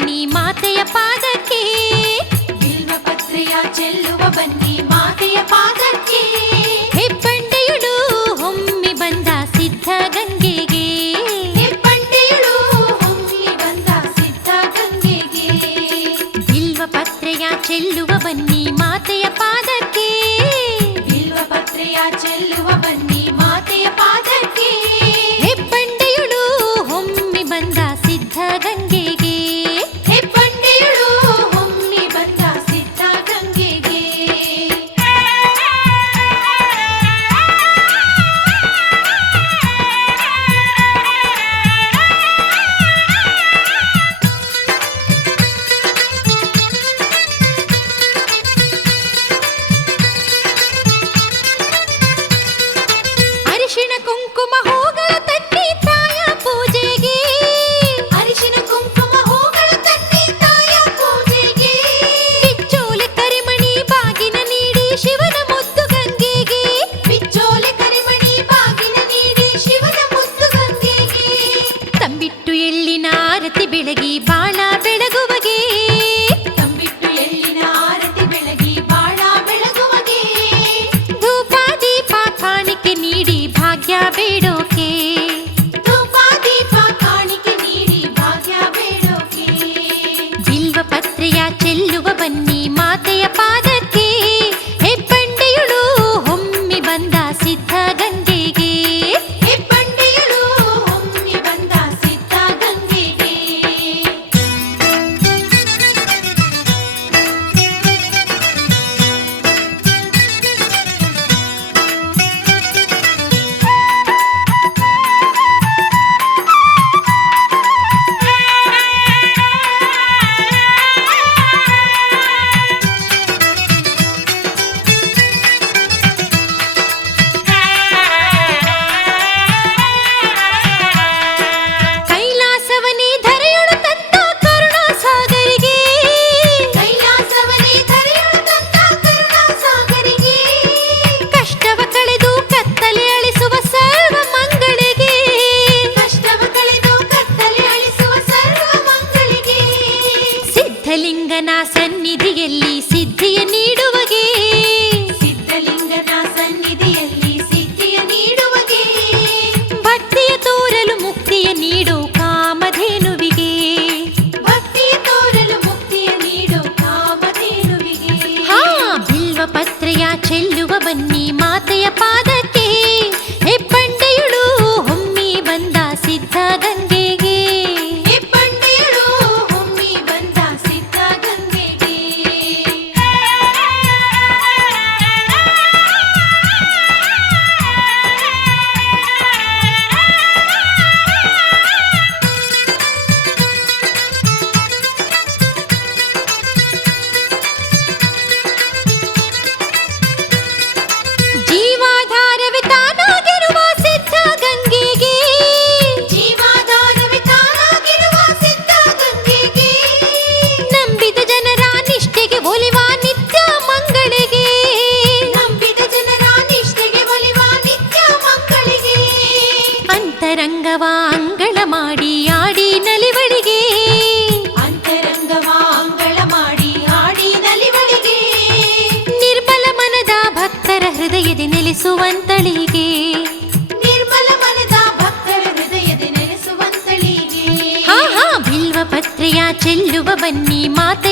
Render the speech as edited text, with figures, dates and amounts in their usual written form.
ಬನ್ನಿ ಮಾತೆಯ ಪಾದಕ್ಕೆ, ಬಿಲ್ವ ಪತ್ರೆಯ ಚೆಲ್ಲುವ ಬನ್ನಿ ಮಾತೆಯ ಪಾದಕ್ಕೆ. ಹೆಬ್ಬಂಡೆಯುಳು ಹೊಮ್ಮಿ ಬಂದ ಸಿದ್ಧ ಗಂಗೆಗೆ, ಹೆಬ್ಬಂಡೆಯುಳು ಹೊಮ್ಮಿ ಬಂದ ಸಿದ್ಧ ಗಂಗೆಗೆ. ಬಿಲ್ವ ಪತ್ರೆಯ ಚೆಲ್ಲುವ ಬನ್ನಿ ಮಾತೆಯ ಪಾದಕ್ಕೆ, ಬಿಲ್ವ ಪತ್ರೆಯ ಚೆಲ್ಲುವ ಬನ್ನಿ ಮಾತೆಯ ಪಾದಕ್ಕೆ. ಹೆಬ್ಬಂಡೆಯುಳು ಹೊಮ್ಮಿ ಬಂದ ಸಿದ್ಧ ಗಂಗೆಗೆ, ಹೆಬ್ಬಂಡೆಯುಳು ಹೊಮ್ಮಿ ಬಂದ ಸಿದ್ಧ ಗಂಗೆಗೆ. ಅರಿಶಿಣ ಕುಂಕುಮ ಹೂಗಳ ತನ್ನಿ ತಾಯ ಪೂಜೆಗೆ, ಅರಿಶಿನ ಕುಂಕುಮ ಹೂಗಳ ತನ್ನಿ ತಾಯ ಪೂಜೆಗೆ. ಬಿಚ್ಚೋಲೆ ಕರಿಮಣಿ ಬಾಗಿನ ನೀಡಿ ಶಿವನ ಮುದ್ದು ಗಂಗೆಗೆ, ಬಿಚ್ಚೋಲೆ ಕರಿಮಣಿ ಬಾಗಿನ ನೀಡಿ ಶಿವನ ಮುದ್ದು ಗಂಗೆಗೆ. ತಂಬಿಟ್ಟು ಎಳ್ಳಿನ ಆರತಿ ಬೆಳಗಿ ಬಾಳ ಬೆಳಗುವಗೆ, ತಂಬಿಟ್ಟು ಎಳ್ಳಿನ ಆರತಿ ಬೆಳಗಿ ಬಾಳ ಬೆಳಗುವಗೆ. ಧೂಪ ದೀಪ ಕಾಣಿಕೆ ನೀಡಿ ಭಾಗ್ಯ ಬೇಡೋಕೆ, ಧೂಪ ದೀಪ ಕಾಣಿಕೆ ನೀಡಿ ಭಾಗ್ಯ ಬೇಡೋಕೆ. ಬಿಲ್ವ ಪತ್ರೆಯ ಚೆಲ್ಲುವ ಬನ್ನಿ ಮಾತೆಯ ಪಾದಕ್ಕೆ, ಹೆಬ್ಬಂಡೆಯುಳು ಹೊಮ್ಮಿ ಬಂದ ಸಿದ್ಧ ಗಂಗೆಗೆ, ಹೆಬ್ಬಂಡೆಯಳು ಹೊಮ್ಮಿ ಬಂದ ಸಿದ್ಧ ಗಂಗೆಗೆ. ಕೈಲಾಸವನೇ ಧರೆಯೊಳು ತಂದ ಕರುಣಾ ಸಾಗರಿಗೆ, ಕೈಲಾಸವನೇ ಧರೆಯೊಳು ತಂದ ಕರುಣಾ ಸಾಗರಿಗೆ. ಕಷ್ಟವ ಕಳೆದು ಕತ್ತಲೆ ಅಳಿಸುವ ಸರ್ವ ಮಂಗಳಿಗೆ, ಕಷ್ಟವ ಕಳೆದು ಕತ್ತಲೆ ಅಳಿಸುವ ಸರ್ವ ಮಂಗಳಿಗೆ. ಸಿದ್ಧಲಿಂಗನ ಸನ್ನಿಧಿಯಲ್ಲಿ ಸಿದ್ಧಿಯ ನೀಡುವಗೆ, ಸಿದ್ಧಲಿಂಗನ ಸನ್ನಿಧಿಯಲ್ಲಿ ಸಿದ್ಧಿಯ ನೀಡುವಗೆ. ಭಕ್ತಿಯ ತೋರಲು ಮುಕ್ತಿಯ ನೀಡೋ ಕಾಮಧೇನುವಿಗೆ, ಭಕ್ತಿಯ ತೋರಲು ಮುಕ್ತಿಯ ನೀಡೋ ಕಾಮಧೇನುವಿಗೆ. ಹಾ ಬಿಲ್ವ ಪತ್ರೆಯ ಚೆಲ್ಲುವ ಬನ್ನಿ ಮಾತೆಯ ಪಾದಕ್ಕೆ, ಹೆಬ್ಬಂಡೆಯುಳು ಹೊಮ್ಮಿ ಬಂದ ಸಿದ್ಧ ಗಂಗೆಗೆ, ಹೆಬ್ಬಂಡೆಯಳು ಹೊಮ್ಮಿ ಬಂದ ಸಿದ್ಧ ಗಂಗೆಗೆ. ಜೀವಾಧಾರವೇ ತಾನಾಗಿರುವ ಸಿದ್ಧ ಗಂಗೆಗೆ, ಜೀವಾಧಾರವೇ ತಾನಾಗಿರುವ ಸಿದ್ಧ ಗಂಗೆಗೆ. ನಂಬಿದ ಜನರ ನಿಷ್ಠೆಗೆ ಒಲಿವ ನಿತ್ಯ ಮಂಗಳಿಗೆ, ನಂಬಿದ ಜನರ ನಿಷ್ಠೆಗೆ ಒಲಿವ ನಿತ್ಯ ಮಕ್ಕಳಿಗೆ. ಅಂತರಂಗವ ಅಂಗಳ ಮಾಡಿ ಆಡಿ ನಲಿವಳಿಗೆ, ಅಂತರಂಗವ ಅಂಗಳ ಮಾಡಿ ಆಡಿ ನಲಿವಳಿಗೆ. ನಿರ್ಮಲ ಮನದ ಭಕ್ತರ ಹೃದಯದ ನೆಲೆಸುವಂತಳಿಗೆ, ನಿರ್ಮಲ ಮನದ ಭಕ್ತರ ಹೃದಯದ ನೆಲೆಸುವಂತಳಿಗೆ. ಹಾ ಹಾ ಬಿಲ್ವ ಪತ್ರೆಯ ಚೆಲ್ಲುವ ಬನ್ನಿ ಮಾತೆ